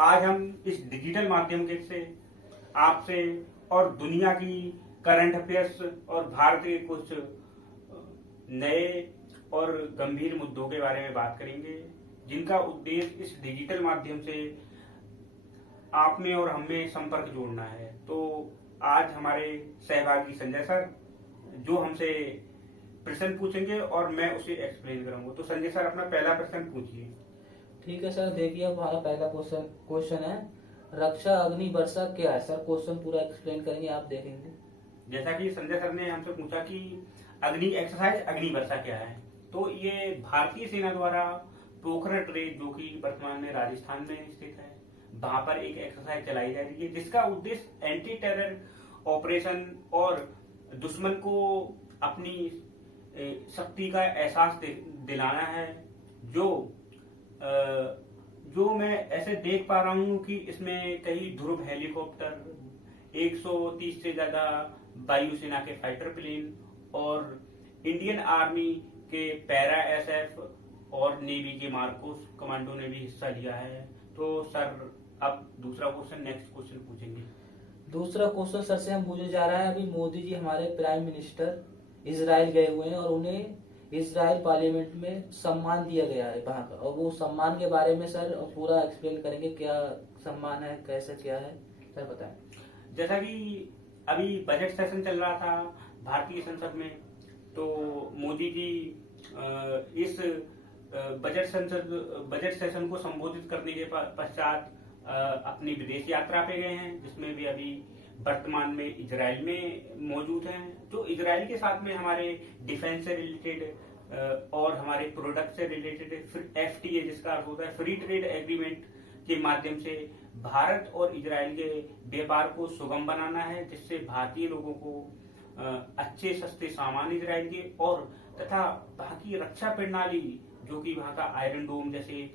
आज हम इस डिजिटल माध्यम के से आपसे और दुनिया की करंट अफेयर्स और भारत के कुछ नए और गंभीर मुद्दों के बारे में बात करेंगे, जिनका उद्देश्य इस डिजिटल माध्यम से आप में और हम में संपर्क जोड़ना है। तो आज हमारे सहभागी संजय सर जो हमसे प्रश्न पूछेंगे और मैं उसे एक्सप्लेन करूंगा। तो संजय सर अपना पहला प्रश्न पूछिए। ठीक है सर, देखिए अब हमारा पहला क्वेश्चन है, रक्षा अग्नि वर्षा क्या है। सर क्वेश्चन पूरा एक्सप्लेन करेंगे, आप देखेंगे। जैसा कि संजय सर ने हमसे पूछा कि अग्नि एक्सरसाइज अग्नि वर्षा क्या है, तो ये भारतीय सेना द्वारा पोखरण ट्रेन जो कि वर्तमान में राजस्थान में स्थित है, वहां पर एक एक्सरसाइज चलाई जा रही है, जिसका उद्देश्य एंटी टेरर ऑपरेशन और दुश्मन को अपनी शक्ति का एहसास दिलाना है। जो मैं ऐसे देख पा रहा हूँ कि इसमें कई ध्रुव हेलीकॉप्टर, 130 से ज्यादा वायुसेना के फाइटर प्लेन और इंडियन आर्मी के पैरा एसएफ और नेवी के मार्कोस कमांडो ने भी हिस्सा लिया है। तो सर अब दूसरा क्वेश्चन, नेक्स्ट क्वेश्चन पूछेंगे। दूसरा क्वेश्चन सर से हम पूछे जा रहा है, अभी मोदी जी हमारे प्राइम मिनिस्टर इजराइल गए हुए हैं और उन्हें इजराइल पार्लियामेंट में सम्मान दिया गया है वहां का, और वो सम्मान के बारे में सर पूरा एक्सप्लेन करेंगे, क्या सम्मान है, कैसे क्या है, सर बताएं। जैसा कि अभी बजट सेशन चल रहा था भारतीय संसद में, तो मोदी जी इस बजट सेशन को संबोधित करने के पश्चात अपनी विदेश यात्रा पे गए हैं, जिसमें भी अभी वर्तमान में इजराइल में मौजूद हैं। तो इजराइल के साथ में हमारे डिफेंस से रिलेटेड और हमारे प्रोडक्ट से रिलेटेड एफटीए, जिसका अर्थ होता है फ्री ट्रेड एग्रीमेंट, के माध्यम से भारत और इजराइल के व्यापार को सुगम बनाना है, जिससे भारतीय लोगों को अच्छे सस्ते सामान इजराइल के और तथा वहाँ की रक्षा प्रणाली, जो कि वहाँ का आयरन डोम जैसे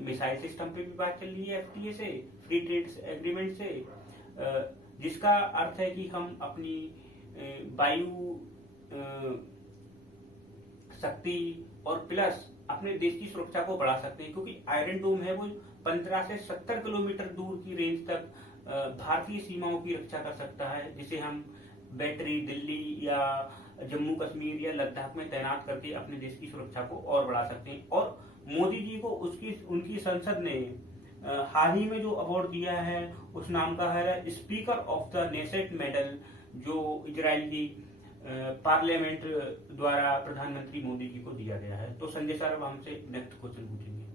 मिसाइल सिस्टम पे भी बात चल रही है एफटीए से, फ्री ट्रेड एग्रीमेंट से, जिसका अर्थ है कि हम अपनी वायु शक्ति और प्लस अपने देश की सुरक्षा को बढ़ा सकते हैं, क्योंकि आयरन डोम है वो 15 से 70 किलोमीटर दूर की रेंज तक भारतीय सीमाओं की रक्षा कर सकता है, जिसे हम बैटरी दिल्ली या जम्मू कश्मीर या लद्दाख में तैनात करके अपने देश की सुरक्षा को और बढ़ा सकते हैं। और मोदी जी को उनकी संसद ने हाल ही में जो अवार्ड दिया है उस नाम का है speaker of the Knesset medal, जो इजराइल की पार्लियामेंट द्वारा प्रधानमंत्री मोदी जी को दिया गया है। तो संजय सर अब हमसे नेक्स्ट क्वेश्चन पूछेंगे।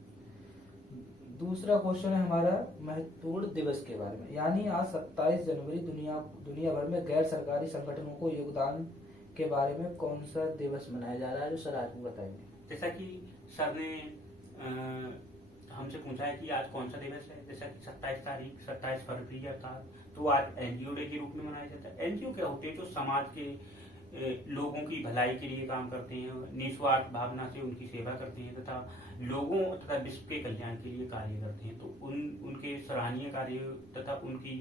दूसरा क्वेश्चन है हमारा महत्वपूर्ण दिवस के बारे में, यानी आज 27 जनवरी दुनिया भर में गैर सरकारी संगठनों को योगदान के बारे में कौन सा दिवस मनाया जा रहा है, जो सर आज बताएंगे। जैसा कि सर ने हमसे पूछा है कि आज कौन सा दिवस है, जैसा कि 27 फरवरी अर्थात, तो आज एनजीओ डे के रूप में मनाया जाता है। एनजीओ क्या होते हैं, जो समाज के लोगों की भलाई के लिए काम करते हैं, निस्वार्थ भावना से उनकी सेवा करते हैं तथा लोगों तथा विश्व के कल्याण के लिए कार्य करते हैं। तो उनके सराहनीय कार्य तथा उनकी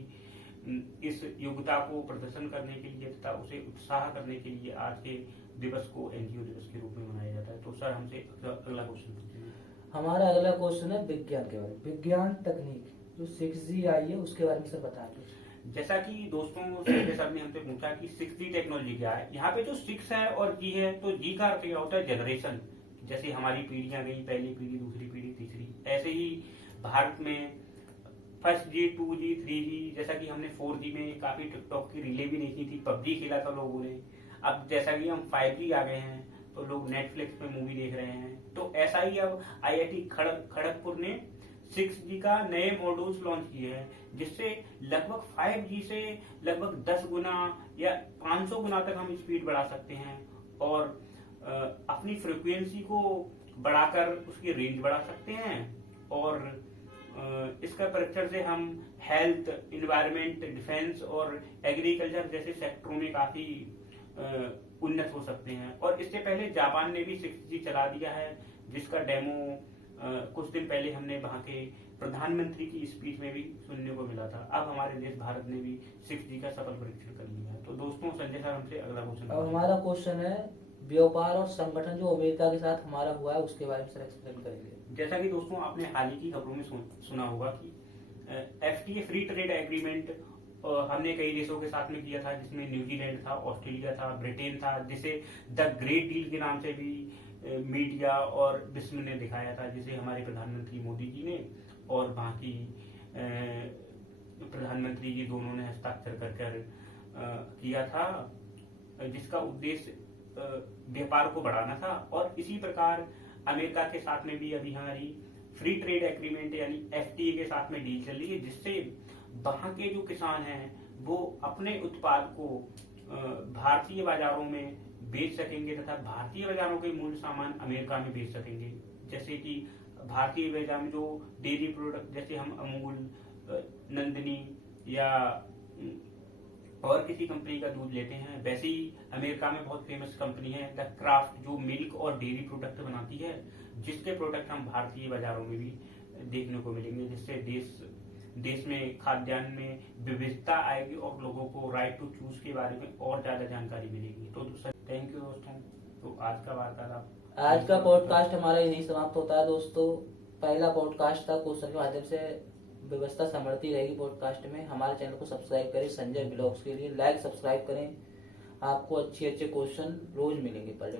इस योग्यता को प्रदर्शन करने के लिए तथा उसे उत्साह करने के लिए आज के दिवस को एनजीओ दिवस के रूप में मनाया जाता है। तो सर हमसे अगला क्वेश्चन पूछिए। हमारा अगला क्वेश्चन है विज्ञान के बारे में, विज्ञान तकनीक जो 6G आई है उसके बारे में सर बताएंगे। जैसा कि दोस्तों संजय सर ने हमसे पूछा कि 6G टेक्नोलॉजी क्या है। यहाँ पे जो 6 है और G है, तो G का अर्थ क्या होता है, जनरेशन। जैसे हमारी पीढ़ियां गई, पहली पीढ़ी, दूसरी पीढ़ी, तीसरी, ऐसे ही भारत में 1G 2G 3G, जैसा कि हमने 4G में काफी टिकटॉक की रीलें भी देखी थी, पबजी खेला था लोगों ने। अब जैसा कि हम 5G आ गए हैं, तो लोग नेटफ्लिक्स पे मूवी देख रहे हैं। तो ऐसा ही अब IIT खड़गपुर ने 6G का नए मॉड्यूल्स लॉन्च किए हैं, जिससे लगभग 5G से लगभग 10 गुना या 500 गुना तक हम स्पीड बढ़ा सकते हैं और अपनी फ्रीक्वेंसी को बढ़ाकर उसकी रेंज बढ़ा सकते हैं। और इसका परीक्षण से हम हेल्थ, इन्वायरमेंट, डिफेंस और एग्रीकल्चर जैसे सेक्टरों में काफी उन्नत हो सकते हैं। और इससे पहले जापान ने भी 6G चला दिया है, जिसका डेमो कुछ दिन पहले हमने वहां के प्रधानमंत्री की स्पीच में भी सुनने को मिला था। अब हमारे देश भारत ने भी 6G का सफल परीक्षण कर लिया है। तो दोस्तों संजय सर हमसे अगला क्वेश्चन। अब हमारा क्वेश्चन है व्यापार और संगठन जो अमेरिका के साथ हमारा हुआ है उसके बारे में सर एक्सप्लेन करेंगे। जैसा कि दोस्तों आपने हाल ही की खबरों में सुना होगा कि FTA फ्री ट्रेड एग्रीमेंट हमने कई देशों के साथ में किया था, जिसमें न्यूजीलैंड था, ऑस्ट्रेलिया था, ब्रिटेन था, जिसे द ग्रेट डील के नाम से भी मीडिया और विश्व ने दिखाया था, जिसे हमारे प्रधानमंत्री मोदी जी ने और वहाँ की प्रधानमंत्री जी दोनों ने हस्ताक्षर कर किया था, जिसका उद्देश्य व्यापार को बढ़ाना था। और इसी प्रकार अमेरिका के साथ में भी अभी हमारी फ्री ट्रेड एग्रीमेंट यानी FTA के साथ में डील चल रही है, जिससे वहाँ के जो किसान हैं वो अपने उत्पाद को भारतीय बाजारों में बेच सकेंगे तथा भारतीय बाजारों के मूल सामान अमेरिका में बेच सकेंगे। जैसे कि भारतीय बाजार में जो डेयरी प्रोडक्ट, जैसे हम अमूल, नंदिनी या और किसी कंपनी का दूध लेते हैं, वैसे ही अमेरिका में बहुत फेमस कंपनी है द क्राफ्ट, जो मिल्क और डेयरी प्रोडक्ट बनाती है, जिसके प्रोडक्ट हम भारतीय बाजारों में भी देखने को मिलेंगे, जिससे देश में खाद्यान्न में विविधता आएगी और लोगों को राइट टू चूज के बारे में और ज्यादा जानकारी मिलेगी। तो थैंक यू दोस्तों। तो आज का वार्तालाप, आज का पॉडकास्ट हमारा यही समाप्त होता है दोस्तों। पहला पॉडकास्ट था, क्वेश्चन के माध्यम से व्यवस्था समर्थी रहेगी पॉडकास्ट में। हमारे चैनल को सब्सक्राइब करें, संजय ब्लॉग्स के लिए लाइक सब्सक्राइब करें। आपको अच्छे क्वेश्चन रोज मिलेंगे पहले।